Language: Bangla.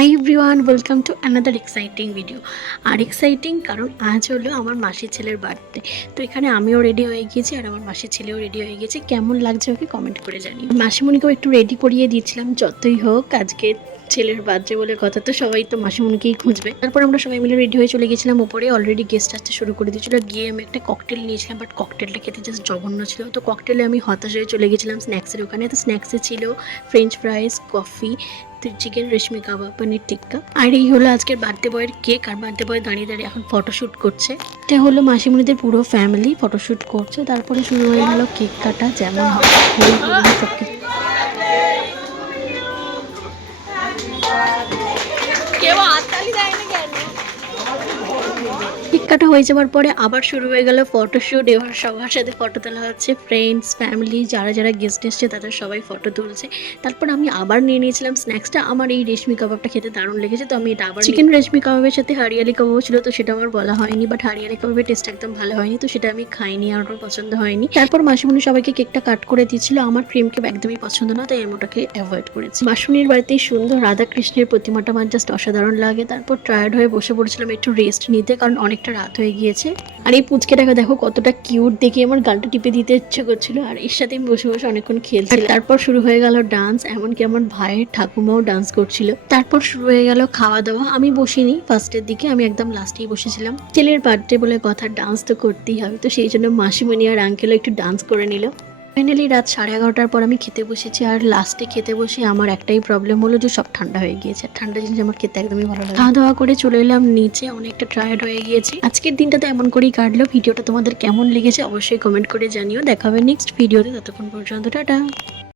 High everyone, welcome to another exciting video. আর এক্সাইটিং কারণ আজ হলো আমার মাসির ছেলের বার্থডে। তো এখানে আমিও রেডি হয়ে গিয়েছি আর আমার মাসির ছেলেও রেডি হয়ে গেছে। কেমন লাগছে ওকে কমেন্ট করে জানি। মাসিমণিকেও একটু রেডি করিয়ে দিয়েছিলাম। যতই হোক আজকে ছেলের বার্থডে বলে কথা, তো সবাই তো মাসিমণিকেই খুঁজবে। তারপর আমরা সবাই মিলে রেডি হয়ে চলে গেছিলাম উপরে। অলরেডি গেস্ট আসতে শুরু করে দিয়েছিল। গিয়ে আমি একটা ককটেল নিয়েছিলাম, বাট ককটেলটা খেতে জাস্ট জঘন্য ছিল। তো ককটেলে আমি হতাশ হয়ে চলে গেছিলাম স্ন্যাক্সের ওখানে। তো স্ন্যাক্সে ছিল ফ্রেঞ্চ ফ্রাইস, কফি, চিকেন রেশমি কাবাব, পনির টিক্কা। আর এই হলো আজকের বার্থডে বয়ের কেক। আর বার্থডে বয় দাঁড়িয়ে দাঁড়িয়ে এখন ফটোশ্যুট করছে। এটা হলো মাসিমণিদের পুরো ফ্যামিলি ফটোশ্যুট করছে। তারপরে শুরু হয়ে গেল কেক কাটা। যেমন হবে সব কিছু কেক কাটা হয়ে যাওয়ার পরে আবার শুরু হয়ে গেল ফটোশ্যুট। এবার সবার সাথে ফটো তোলা হচ্ছে। ফ্রেন্ডস, ফ্যামিলি, যারা যারা গেস্ট এসছে তাদের সবাই ফটো তুলছে। তারপর আমি আবার নিয়ে নিয়েছিলাম স্ন্যাক্সটা। আমার এই রেশমি কাবাবটা খেতে দারুণ লেগেছে, তো আমি এটা আবার চিকেন রেশমি কাবাবের সাথে হারিয়ালি কাবাব ছিল, তো সেটা আমার বলা হয়নি। বাট হারিয়ালি কাবাবের টেস্ট একদম ভালো হয়নি, তো সেটা আমি খাইনি, আর ওর পছন্দ হয়নি। তারপর মাসিমণি সবাইকে কেকটা কাট করে দিচ্ছিল। আমার ক্রিম কেক একদমই পছন্দ না, তাই আমি ওটাকে অ্যাভয়েড করেছি। মাসিমণির বাড়িতে সুন্দর রাধাকৃষ্ণের প্রতিমাটা আমার জাস্ট অসাধারণ লাগে। তারপর টায়ার্ড হয়ে বসে পড়েছিলাম একটু রেস্ট নিতে, কারণ অনেকটা রাত হয়ে গিয়েছে। আর এই পুচকেটাকে দেখো কতটা কিউট, দেখে আমার গালটা টিপে দিতে ইচ্ছে করছিল। আর এর সাথে আমি বসে বসে অনেকক্ষণ খেলছিলাম। তারপর শুরু হয়ে গেল ডান্স, এমনকি আমার ভাইয়ের ঠাকুমাও ডান্স করছিল। তারপর শুরু হয়ে গেল খাওয়া দাওয়া। আমি বসিনি ফার্স্টের দিকে, আমি একদম লাস্টেই বসেছিলাম। ছেলের বার্থডে বলে কথা, ডান্স তো করতেই হবে, তো সেই জন্য মাসিমণি আর আঙ্কেলও একটু ডান্স করে নিল। ফাইনালি রাত 11:30টার পর আমি খেতে বসেছি। আর লাস্টে খেতে বসে আমার একটাই প্রবলেম হলো যে সব ঠান্ডা হয়ে গিয়েছে। ঠান্ডা জিনিস আমার খেতে একদমই ভালো লাগে। খাওয়া দাওয়া করে চলে এলাম নিচে, অনেকটা টায়ার্ড হয়ে গিয়েছি। আজকের দিনটা তো এমন করেই কাটলো। ভিডিওটা তোমাদের কেমন লেগেছে অবশ্যই কমেন্ট করে জানিও। দেখা হবে নেক্সট ভিডিওতে, ততক্ষণ পর্যন্ত টাটা।